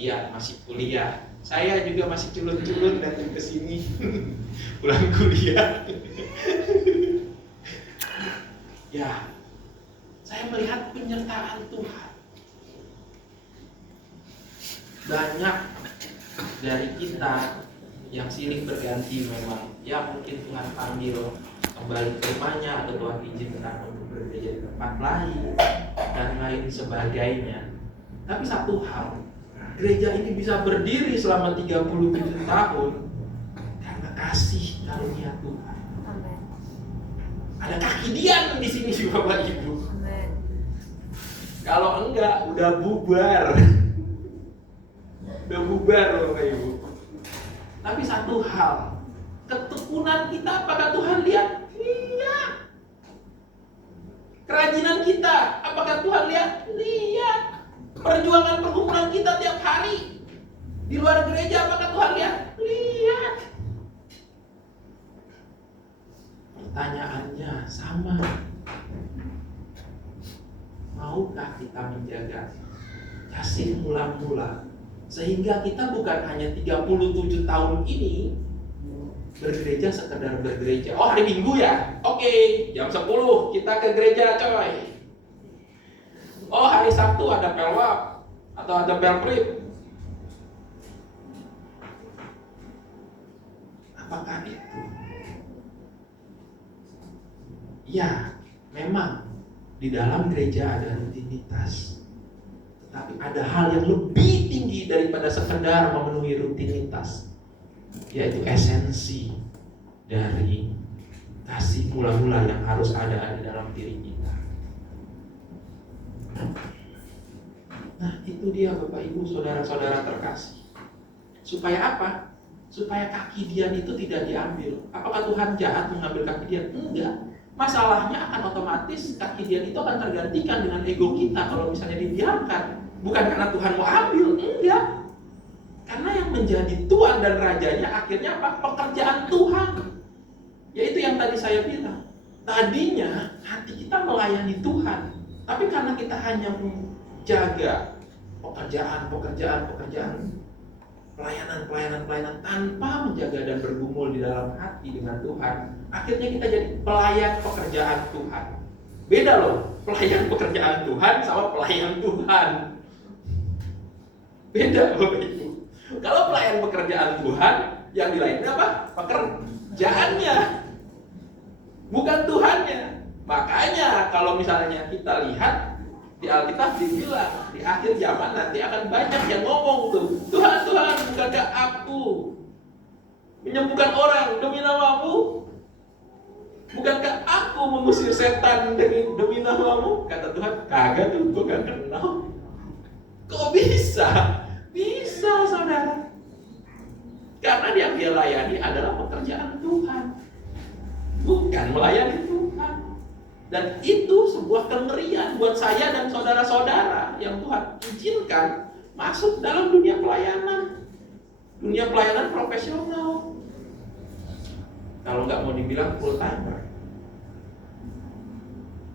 Iya, masih kuliah. Saya juga masih culun-culun datang ke sini. Pulang kuliah. Ya, saya melihat penyertaan Tuhan. Banyak dari kita yang silih berganti memang. Ya mungkin Tuhan panggil kembali ke rumahnya, atau Tuhan izinkan untuk bekerja di tempat lain dan lain sebagainya. Tapi satu hal, gereja ini bisa berdiri selama 37 tahun karena kasih karunia Tuhan. Amen. Ada kaki Dian di sini sih Bapak Ibu. Amen. Kalau enggak udah bubar. Udah bubar Bapak Ibu. Tapi satu hal, ketekunan kita apakah Tuhan lihat? Lihat. Kerajinan kita apakah Tuhan lihat? Lihat. Perjuangan pergumulan kita tiap hari di luar gereja apakah Tuhan lihat? Lihat. Pertanyaannya sama. Maukah kita menjaga kasih mula-mula sehingga kita bukan hanya 37 tahun ini bergereja sekedar bergereja. Oh, hari Minggu ya? Oke, jam 10 kita ke gereja coy. Oh, hari Sabtu ada pelwap atau ada pelprip. Apakah itu? Ya, memang di dalam gereja ada rutinitas. Tetapi ada hal yang lebih tinggi daripada sekedar memenuhi rutinitas, yaitu esensi dari kasih mula-mula yang harus ada di dalam diri kita. Nah, itu dia Bapak Ibu, saudara-saudara terkasih. Supaya apa? Supaya kaki Dian itu tidak diambil. Apakah Tuhan jahat mengambil kaki Dian? Enggak. Masalahnya akan otomatis kaki Dian itu akan tergantikan dengan ego kita kalau misalnya dibiarkan. Bukan karena Tuhan mau ambil, enggak. Karena yang menjadi Tuhan dan Rajanya akhirnya apa? Pekerjaan Tuhan. Yaitu yang tadi saya bilang. Tadinya hati kita melayani Tuhan, tapi karena kita hanya menjaga pekerjaan, pelayanan tanpa menjaga dan bergumul di dalam hati dengan Tuhan, akhirnya kita jadi pelayan pekerjaan Tuhan. Beda loh, pelayan pekerjaan Tuhan sama pelayan Tuhan. Beda Bapak Ibu. Kalau pelayan pekerjaan Tuhan, yang dilayani apa? Pekerjaannya, bukan Tuhannya. Makanya kalau misalnya kita lihat di Alkitab dibilang di akhir zaman nanti akan banyak yang ngomong tuh, Tuhan, bukankah aku menyembuhkan orang demi namamu? Bukankah aku mengusir setan demi namamu? Kata Tuhan, kagak tuh, gue gak kenal. Kok bisa? Bisa saudara. Karena yang dia layani adalah pekerjaan Tuhan, bukan melayani Tuhan. Dan itu sebuah kengerian buat saya dan saudara-saudara yang Tuhan izinkan masuk dalam dunia pelayanan profesional. Kalau nggak mau dibilang full timer.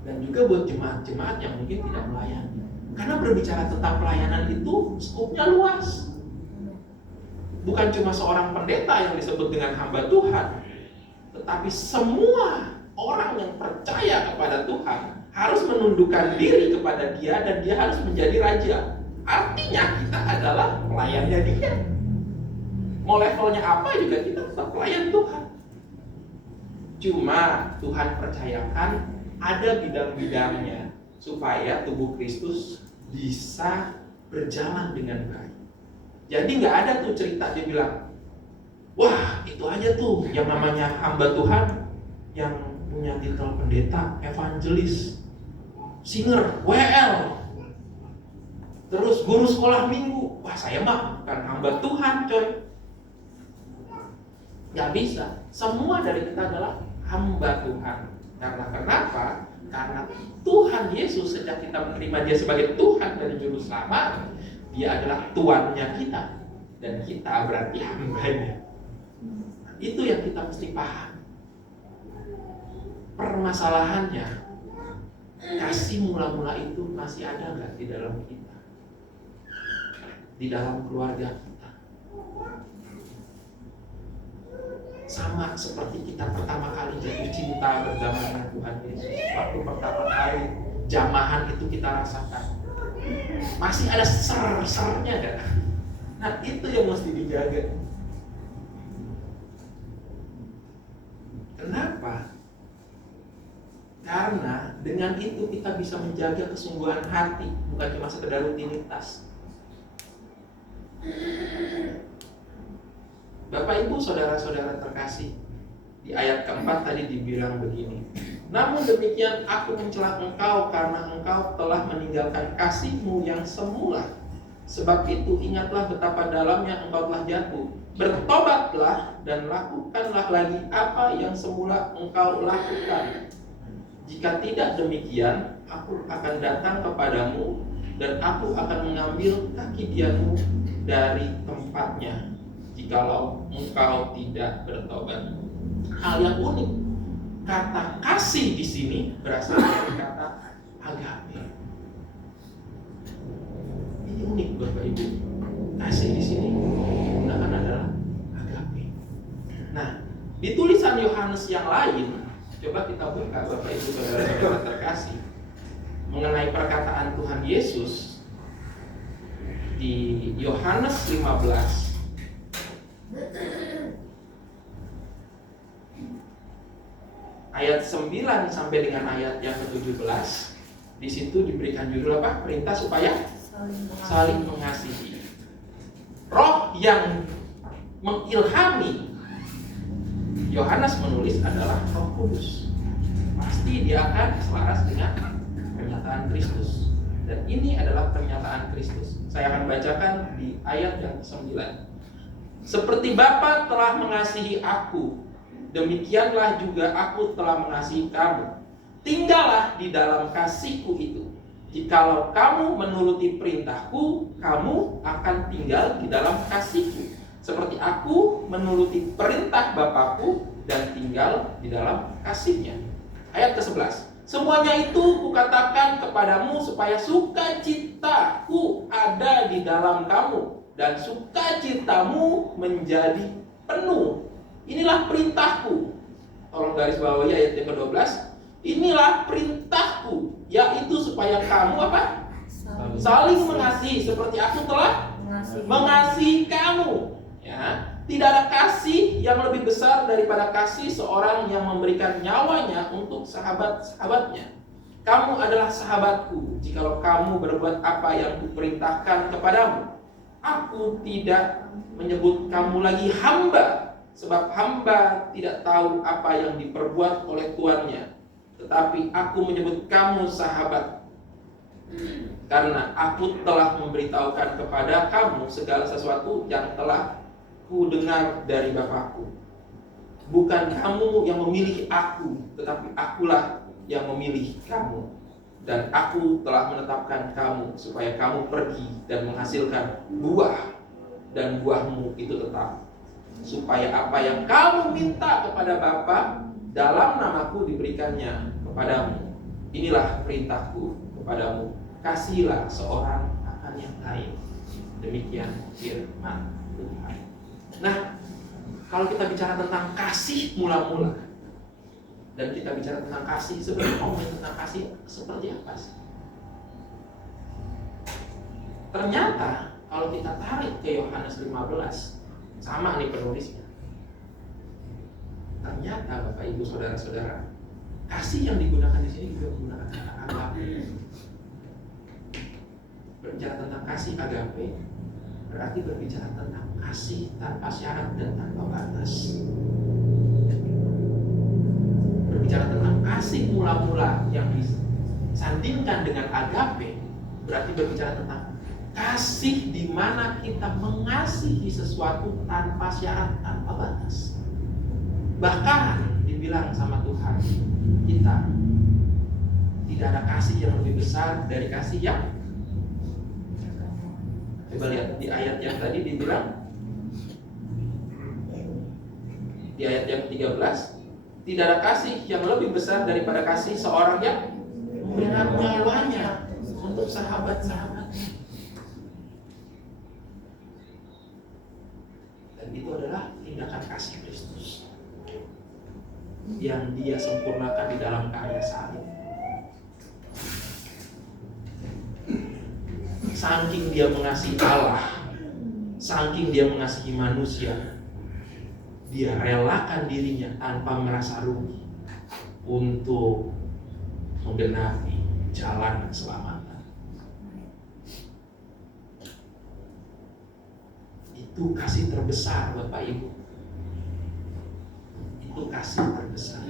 Dan juga buat jemaat-jemaat yang mungkin tidak melayani. Karena berbicara tentang pelayanan itu skopnya luas. Bukan cuma seorang pendeta yang disebut dengan hamba Tuhan, tetapi semua orang yang percaya kepada Tuhan harus menundukkan diri kepada Dia dan Dia harus menjadi raja. Artinya kita adalah pelayannya Dia. Mau levelnya apa juga kita tetap pelayan Tuhan. Cuma Tuhan percayakan ada bidang-bidangnya supaya tubuh Kristus bisa berjalan dengan baik. Jadi nggak ada tuh cerita dia bilang, wah itu aja tuh yang namanya hamba Tuhan yang punya titel pendeta, evangelis, singer, WL, terus guru sekolah minggu. Wah saya mah bukan hamba Tuhan coy. Gak bisa. Semua dari kita adalah hamba Tuhan. Karena kenapa? Karena Tuhan Yesus sejak kita menerima Dia sebagai Tuhan dan Juru Selamat, Dia adalah tuannya kita dan kita berarti hambanya. Itu yang kita mesti paham. Permasalahannya, kasih mula-mula itu masih ada nggak di dalam kita? di dalam keluarga kita. Sama seperti kita pertama kali jatuh cinta bersama dengan Tuhan Yesus. Waktu pertama kali jamahan itu kita rasakan, masih ada ser-sernya kan? Nah itu yang mesti dijaga. Kenapa? Karena dengan itu kita bisa menjaga kesungguhan hati, bukan cuma sekedar rutinitas. Bapak Ibu saudara-saudara terkasih, di ayat keempat tadi dibilang begini, namun demikian aku mencela engkau karena engkau telah meninggalkan kasihmu yang semula. Sebab itu ingatlah betapa dalamnya engkau telah jatuh. Bertobatlah dan lakukanlah lagi apa yang semula engkau lakukan. Jika tidak demikian, aku akan datang kepadamu dan aku akan mengambil kaki dianmu dari tempatnya, jikalau engkau tidak bertobat. Hal yang unik, kata kasih di sini berasal dari kata agape. Ini unik Bapak Ibu. Kasih di sini digunakan adalah agape. Nah, di tulisan Yohanes yang lain, coba kita buka Bapak Ibu saudara-saudara terkasih, mengenai perkataan Tuhan Yesus di Yohanes 15 ayat 9 sampai dengan ayat yang ke-17. Di situ diberikan judul apa? Perintah supaya saling mengasihi. Roh yang mengilhami Yohanes menulis adalah Roh Kudus. Pasti dia akan selaras dengan pernyataan Kristus. Dan ini adalah pernyataan Kristus. Saya akan bacakan di ayat yang ke-9. Seperti Bapa telah mengasihi aku, demikianlah juga aku telah mengasihi kamu. Tinggallah di dalam kasihku itu. Jikalau kamu menuruti perintahku, kamu akan tinggal di dalam kasihku. Seperti aku menuruti perintah Bapakku dan tinggal di dalam kasihnya. Ayat ke-11. Semuanya itu kukatakan kepadamu supaya sukacitaku ada di dalam kamu dan sukacitamu menjadi penuh. Inilah perintahku. Tolong garis bawahi ayat yang ke-12. Inilah perintahku, yaitu supaya kamu apa? Saling mengasihi seperti aku telah mengasihi kamu. Ya, tidak ada kasih yang lebih besar daripada kasih seorang yang memberikan nyawanya untuk sahabat-sahabatnya. Kamu adalah sahabatku jikalau kamu berbuat apa yang kuperintahkan kepadamu. Aku tidak menyebut kamu lagi hamba, sebab hamba tidak tahu apa yang diperbuat oleh tuannya. Tetapi aku menyebut kamu sahabat, karena aku telah memberitahukan kepada kamu segala sesuatu yang telah ku dengar dari Bapakku. Bukan kamu yang memilih aku, tetapi akulah yang memilih kamu. Dan aku telah menetapkan kamu supaya kamu pergi dan menghasilkan buah, dan buahmu itu tetap, supaya apa yang kamu minta kepada Bapa dalam namaku diberikannya kepadamu. Inilah perintahku kepadamu, kasihilah seorang akan yang lain. Demikian firman Tuhan. Nah, kalau kita bicara tentang kasih mula-mula, dan kita bicara tentang kasih, sebenarnya ngomongin tentang kasih seperti apa sih? Ternyata kalau kita tarik ke Yohanes 15, sama nih penulisnya. Ternyata Bapak Ibu saudara-saudara, kasih yang digunakan di sini juga menggunakan kata agape. Berbicara tentang kasih agape berarti berbicara tentang kasih tanpa syarat dan tanpa batas. Berbicara tentang kasih mula-mula yang disandingkan dengan agape berarti berbicara tentang kasih di mana kita mengasihi sesuatu tanpa syarat, tanpa batas. Bahkan dibilang sama Tuhan, kita tidak ada kasih yang lebih besar dari kasih yang, coba lihat di ayat yang tadi dibilang, di ayat yang 13, tidak ada kasih yang lebih besar daripada kasih seorang yang memberikan nyawanya untuk sahabat-sahabatnya. Dan itu adalah tindakan kasih Kristus yang Dia sempurnakan di dalam karya salib. Saking Dia mengasihi Allah, saking Dia mengasihi manusia, Dia relakan dirinya tanpa merasa rugi untuk menggenapi jalan keselamatan. Itu kasih terbesar, Bapak Ibu. Itu kasih terbesar.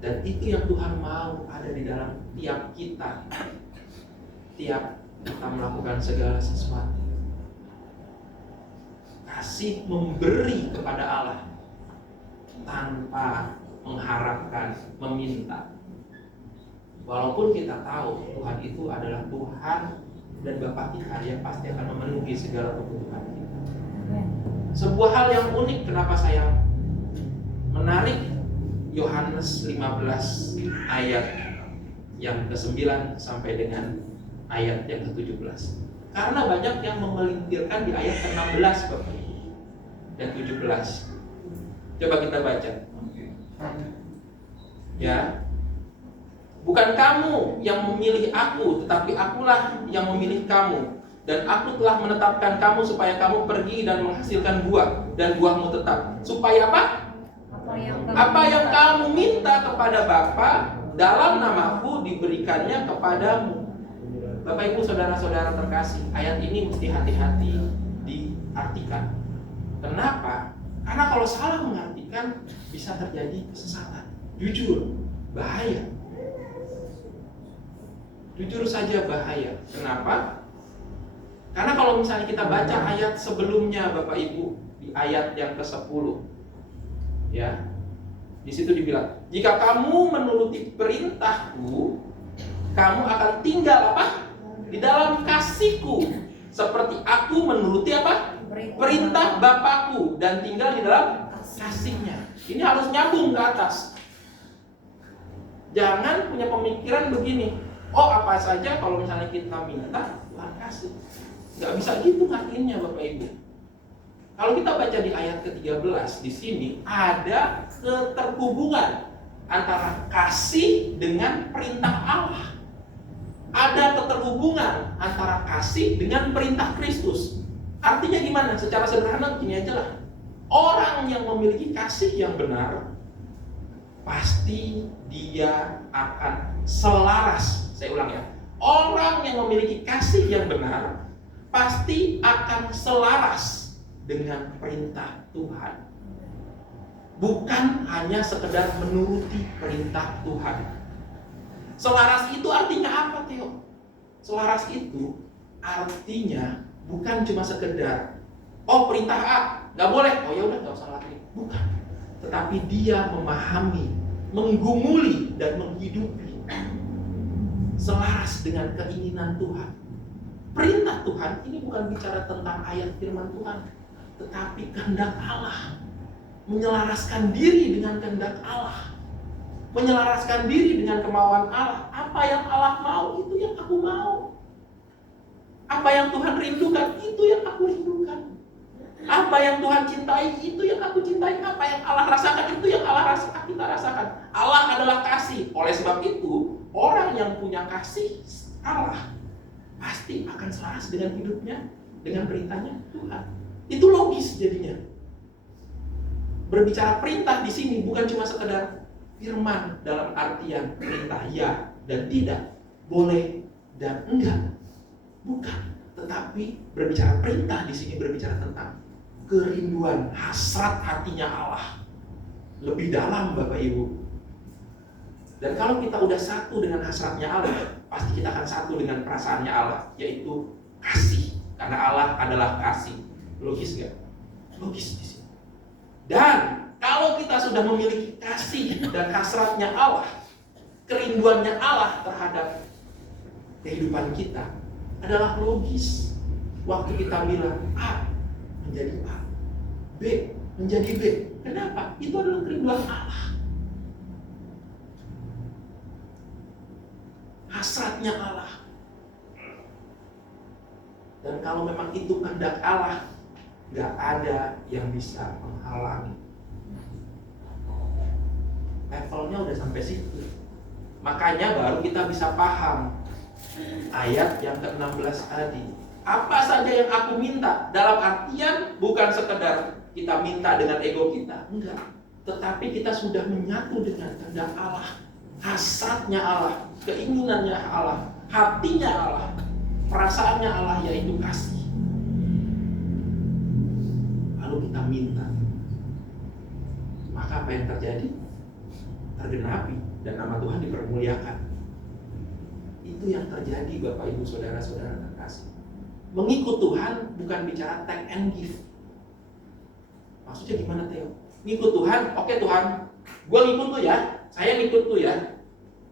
Dan itu yang Tuhan mau ada di dalam tiap kita. Tiap kita melakukan segala sesuatu. Kasih memberi kepada Allah tanpa mengharapkan, meminta. Walaupun kita tahu Tuhan itu adalah Tuhan dan Bapa kita yang pasti akan memenuhi segala kebutuhan kita. Sebuah hal yang unik kenapa saya menarik Yohanes 15 ayat yang ke-9 sampai dengan ayat yang ke-17. Karena banyak yang memelintirkan di ayat ke-16 Bapak dan 17. Coba kita baca. Ya. Bukan kamu yang memilih aku, tetapi akulah yang memilih kamu. Dan aku telah menetapkan kamu supaya kamu pergi dan menghasilkan buah, dan buahmu tetap. Supaya apa? Apa yang kamu minta kepada Bapa dalam namaku diberikannya kepadamu. Bapak Ibu saudara-saudara terkasih, ayat ini mesti hati-hati diartikan. Kenapa? Karena kalau salah mengartikan bisa terjadi kesesatan. Jujur, bahaya. Jujur saja bahaya. Kenapa? Karena kalau misalnya kita baca ayat sebelumnya Bapak Ibu, di ayat yang ke-10, ya, di situ dibilang, jika kamu menuruti perintahku, kamu akan tinggal apa? Di dalam kasihku, seperti aku menuruti apa? Perintah Bapakku dan tinggal di dalam kasihnya. Ini harus nyambung ke atas. Jangan punya pemikiran begini, oh apa saja kalau misalnya kita minta, Tuhan kasih. Nggak bisa gitu ngartiinnya Bapak Ibu. Kalau kita baca di ayat ke-13 di sini ada keterhubungan antara kasih dengan perintah Allah. Ada keterhubungan antara kasih dengan perintah Kristus. Artinya gimana? Secara sederhana gini aja lah. Orang yang memiliki kasih yang benar pasti dia akan selaras. Saya ulang ya. Orang yang memiliki kasih yang benar pasti akan selaras dengan perintah Tuhan. Bukan hanya sekedar menuruti perintah Tuhan. Selaras itu artinya apa, Theo? Selaras itu artinya bukan cuma sekedar, oh perintah A, nggak boleh, oh ya udah nggak usah lakuin. Bukan. Tetapi dia memahami, menggumuli dan menghidupi selaras dengan keinginan Tuhan. Perintah Tuhan ini bukan bicara tentang ayat firman Tuhan, tetapi kehendak Allah. Menyelaraskan diri dengan kehendak Allah. Menyelaraskan diri dengan kemauan Allah. Apa yang Allah mau, itu yang aku mau. Apa yang Tuhan rindukan, itu yang aku rindukan. Apa yang Tuhan cintai, itu yang aku cintai. Apa yang Allah rasakan, itu yang Allah rasakan, kita rasakan. Allah adalah kasih. Oleh sebab itu, orang yang punya kasih Allah pasti akan selaras dengan hidupnya, dengan perintahnya Tuhan. Itu logis jadinya. Berbicara perintah di sini bukan cuma sekedar firman dalam artian perintah ya dan tidak, boleh dan enggak. Bukan, tetapi berbicara perintah di sini berbicara tentang kerinduan, hasrat hatinya Allah. Lebih dalam Bapak Ibu. Dan kalau kita udah satu dengan hasratnya Allah, pasti kita akan satu dengan perasaannya Allah, yaitu kasih. Karena Allah adalah kasih. Logis gak? Logis di sini. Dan kalau kita sudah memiliki kasih dan hasratnya Allah, kerinduannya Allah terhadap kehidupan kita adalah logis. Waktu kita bilang A menjadi A, B menjadi B. Kenapa? Itu adalah kerinduan Allah. Hasratnya Allah. Dan kalau memang itu kehendak Allah, Gak ada yang bisa menghalangi. Levelnya udah sampai situ. Makanya baru kita bisa paham ayat yang ke-16 tadi. Apa saja yang aku minta, dalam artian bukan sekedar kita minta dengan ego kita, enggak. Tetapi kita sudah menyatu dengan kehendak Allah, hasratnya Allah, keinginannya Allah, hatinya Allah, perasaannya Allah, yaitu kasih. Lalu kita minta, maka apa yang terjadi? Tergenapi dan nama Tuhan dipermuliakan. Itu yang terjadi Bapak Ibu Saudara-saudara terkasih. Mengikut Tuhan bukan bicara take and give. Maksudnya gimana Theo? Ngikut Tuhan, oke Tuhan, gue ngikut lu ya, saya ngikut lu ya.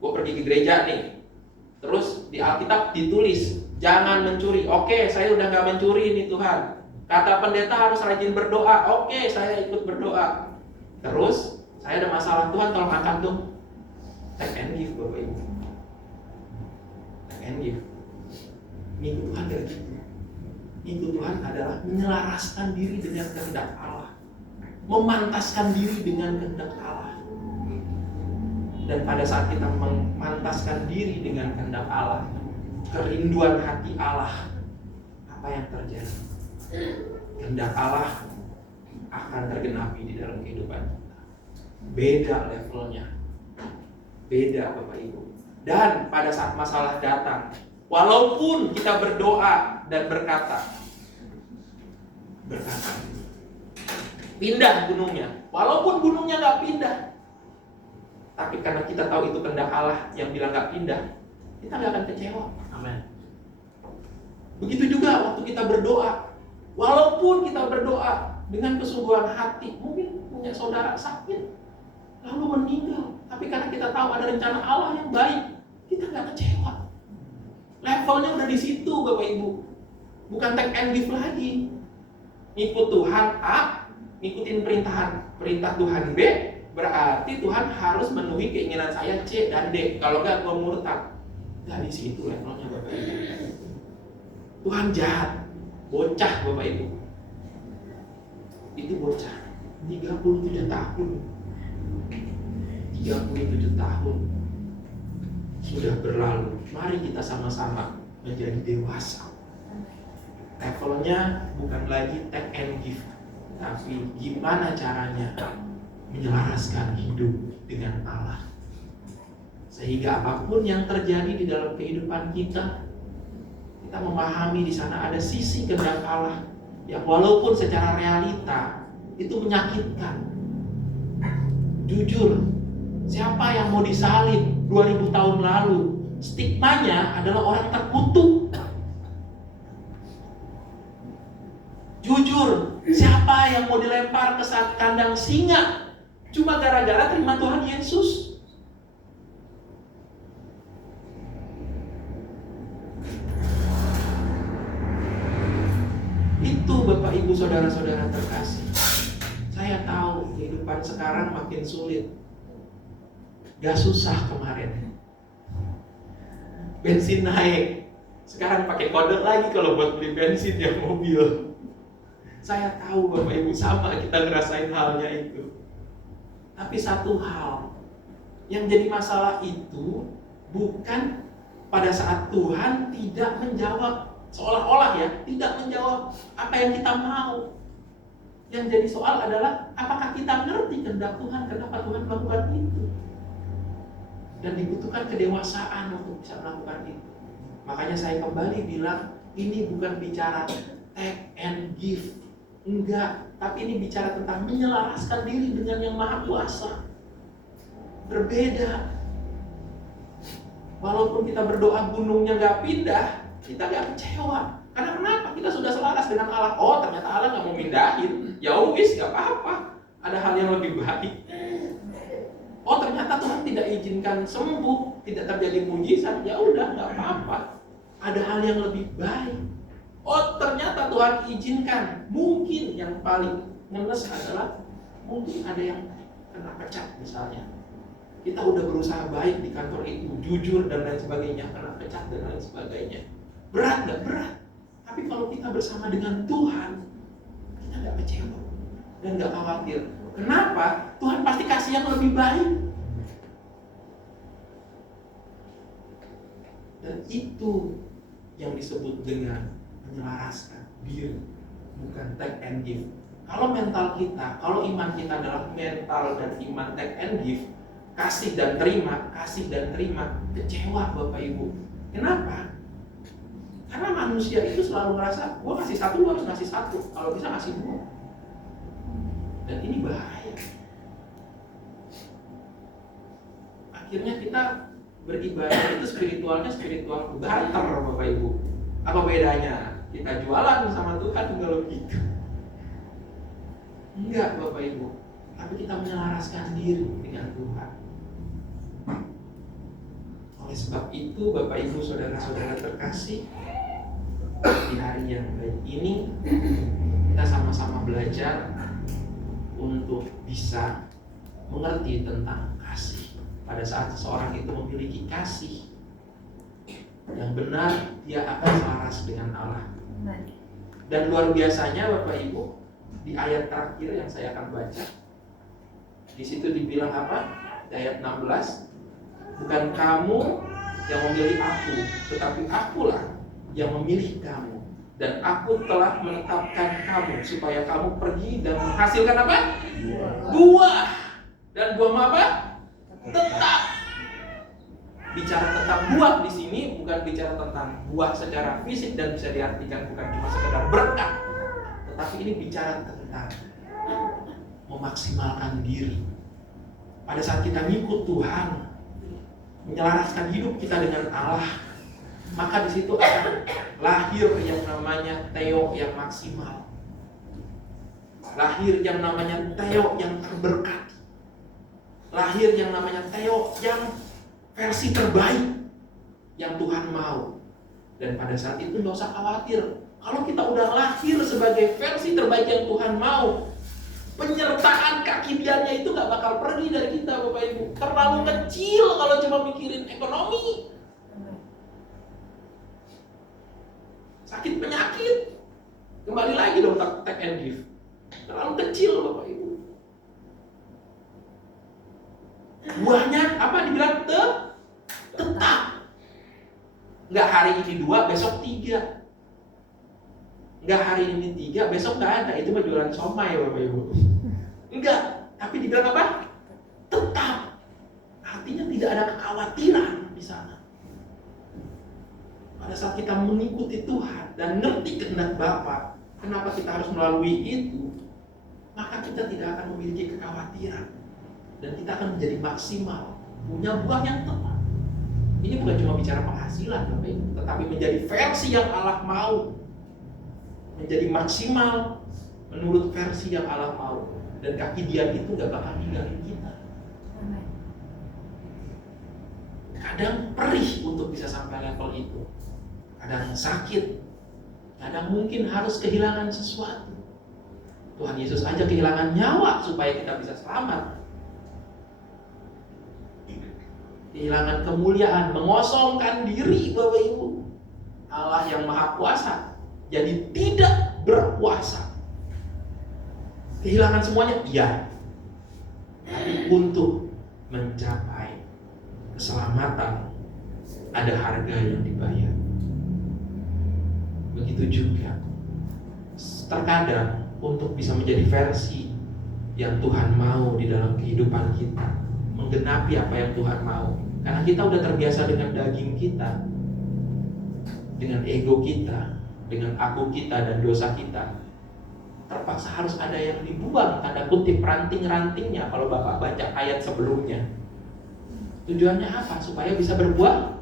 Gue pergi ke gereja nih, terus di Alkitab ditulis jangan mencuri. Oke, saya udah gak mencuri nih Tuhan. Kata pendeta harus rajin berdoa. Oke, saya ikut berdoa. Terus saya ada masalah, Tuhan tolong angkat dong. Take and give Bapak Ibu. Take and give. Ngikut Tuhan dari gitu. Ngikut Tuhan adalah menyelaraskan diri dengan kehendak Allah, memantaskan diri dengan kehendak Allah. Dan pada saat kita memantaskan diri dengan kehendak Allah, kerinduan hati Allah, apa yang terjadi? Kehendak Allah akan tergenapi di dalam kehidupan kita. Beda levelnya, beda Bapak Ibu. Dan pada saat masalah datang, walaupun kita berdoa dan berkata, pindah gunungnya, walaupun gunungnya gak pindah, tapi karena kita tahu itu kehendak Allah yang bilang gak pindah, kita gak akan kecewa. Amin. Begitu juga waktu kita berdoa, walaupun kita berdoa dengan kesungguhan hati, mungkin punya saudara sakit lalu meninggal, tapi karena kita tahu ada rencana Allah yang baik, kita gak kecewa. Levelnya udah di situ Bapak Ibu. Bukan take and give lagi. Ngikut Tuhan A, ngikutin perintah Tuhan B, berarti Tuhan harus memenuhi keinginan saya C dan D. Kalau enggak gue murtad. Enggak di situ levelnya Bapak Ibu. Tuhan jahat, bocah Bapak Ibu. Itu bocah 37 tahun. 37 tahun sudah berlalu. Mari kita sama-sama menjadi dewasa. Levelnya bukan lagi take and give, tapi gimana caranya menyelaraskan hidup dengan Allah. Sehingga apapun yang terjadi di dalam kehidupan kita, kita memahami di sana ada sisi kehendak Allah yang walaupun secara realita itu menyakitkan. Jujur, siapa yang mau disalib 2000 tahun lalu? Stigmanya adalah orang terkutuk. Jujur, siapa yang mau dilempar ke kandang singa cuma gara-gara terima Tuhan Yesus? Itu Bapak Ibu Saudara-saudara terkasih. Saya tahu kehidupan sekarang makin sulit. Gak susah kemarin. Bensin naik. Sekarang pakai kode lagi kalau buat beli bensin ya mobil. Saya tahu Bapak Ibu sama kita ngerasain halnya itu. Tapi satu hal yang jadi masalah itu bukan pada saat Tuhan tidak menjawab, seolah-olah ya, tidak menjawab apa yang kita mau. Yang jadi soal adalah apakah kita ngerti kehendak Tuhan, kenapa Tuhan melakukan itu. Dan dibutuhkan kedewasaan untuk bisa melakukan itu. Makanya saya kembali bilang, ini bukan bicara take and give. Enggak, tapi ini bicara tentang menyelaraskan diri dengan yang Maha Kuasa. Berbeda. Walaupun kita berdoa gunungnya gak pindah, kita gak kecewa. Karena kenapa? Kita sudah selaras dengan Allah. Oh, ternyata Allah gak mau mindahin. Ya wis, gak apa-apa. Ada hal yang lebih baik. Oh, ternyata Tuhan tidak izinkan sembuh, tidak terjadi mujizat. Ya udah, nggak apa-apa. Ada hal yang lebih baik. Oh, ternyata Tuhan izinkan. Mungkin yang paling ngenes adalah mungkin ada yang kena pecat misalnya. Kita udah berusaha baik di kantor itu, jujur dan lain sebagainya, kena pecat dan lain sebagainya. Berat nggak? Berat. Tapi kalau kita bersama dengan Tuhan, kita nggak kecewa dan nggak khawatir. Kenapa? Tuhan pasti kasih yang lebih baik. Dan itu yang disebut dengan menyelaraskan diri, bukan take and give. Kalau mental kita, kalau iman kita adalah mental dan iman take and give, kasih dan terima, kecewa Bapak Ibu. Kenapa? Karena manusia itu selalu merasa, gua kasih satu, gua harus ngasih satu, kalau bisa ngasih dua. Dan ini bahaya. Akhirnya kita beribadah itu spiritual barter Bapak Ibu. Apa bedanya? Kita jualan sama Tuhan kalau gitu. Enggak Bapak Ibu, tapi kita menyelaraskan diri dengan Tuhan. Oleh sebab itu Bapak Ibu saudara-saudara terkasih, di hari yang baik ini kita sama-sama belajar untuk bisa mengerti tentang kasih. Pada saat seseorang itu memiliki kasih yang benar, dia akan selaras dengan Allah. Dan luar biasanya Bapak Ibu, di ayat terakhir yang saya akan baca, di situ dibilang apa? Di ayat 16, bukan kamu yang memilih aku, tetapi akulah yang memilih kamu, dan aku telah menetapkan kamu supaya kamu pergi dan menghasilkan apa? Buah. Dan buah apa? Tetap. Bicara tentang buah di sini bukan bicara tentang buah secara fisik dan bisa diartikan bukan cuma sekedar berkat, tetapi ini bicara tentang memaksimalkan diri. Pada saat kita ngikut Tuhan, menyelaraskan hidup kita dengan Allah, maka di situ akan lahir yang namanya Theo yang maksimal. Lahir yang namanya Theo yang terberkati. Lahir yang namanya Theo yang versi terbaik yang Tuhan mau. Dan pada saat itu nggak usah khawatir. Kalau kita udah lahir sebagai versi terbaik yang Tuhan mau, penyertaan keakidiannya itu nggak bakal pergi dari kita Bapak Ibu. Terlalu kecil kalau cuma mikirin ekonomi. Sakit penyakit, kembali lagi dong take and give. Terlalu kecil Bapak Ibu. Buahnya apa dibilang? Tetap. Nggak hari ini 2, besok 3. Nggak hari ini 3, besok nggak ada. Itu mah jualan somai Bapak Ibu. Enggak, tapi dibilang apa? Tetap. Artinya tidak ada kekhawatiran di sana. Pada saat kita mengikuti Tuhan dan ngerti kehendak Bapa, kenapa kita harus melalui itu, maka kita tidak akan memiliki kekhawatiran dan kita akan menjadi maksimal, punya buah yang tepat. Ini bukan cuma bicara penghasilan Bapak Ibu, tetapi menjadi versi yang Allah mau, menjadi maksimal menurut versi yang Allah mau, dan kaki dia itu gak bakal ninggalin kita. Kadang perih untuk bisa sampai level itu. Kadang sakit, kadang mungkin harus kehilangan sesuatu. Tuhan Yesus aja kehilangan nyawa supaya kita bisa selamat. Kehilangan kemuliaan, mengosongkan diri Bapak Ibu. Allah yang Maha Kuasa jadi tidak berkuasa. Kehilangan semuanya, iya. Tapi untuk mencapai keselamatan ada harga yang dibayar. Begitu juga terkadang untuk bisa menjadi versi yang Tuhan mau di dalam kehidupan kita, menggenapi apa yang Tuhan mau, karena kita udah terbiasa dengan daging kita, dengan ego kita, dengan aku kita dan dosa kita, terpaksa harus ada yang dibuang, tanda kutip, ranting-rantingnya. Kalau Bapak baca ayat sebelumnya, tujuannya apa? Supaya bisa berbuah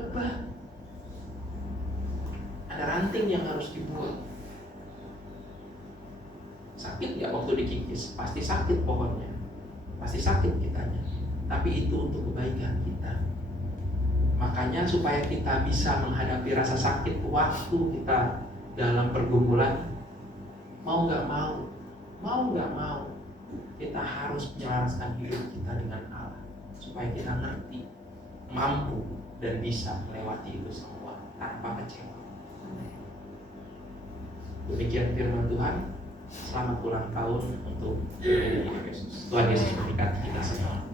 lebat. Ada ranting yang harus dibuang. Sakit nggak waktu dikikis? Pasti sakit pohonnya, pasti sakit kitanya. Tapi itu untuk kebaikan kita. Makanya supaya kita bisa menghadapi rasa sakit waktu kita dalam pergumulan, mau nggak mau, kita harus menyelaraskan hidup kita dengan Allah, supaya kita ngerti, mampu, dan bisa melewati itu semua tanpa kecewa. Demikian firman Tuhan. Selamat ulang tahun untuk Tuhan Yesus memberkati kita semua.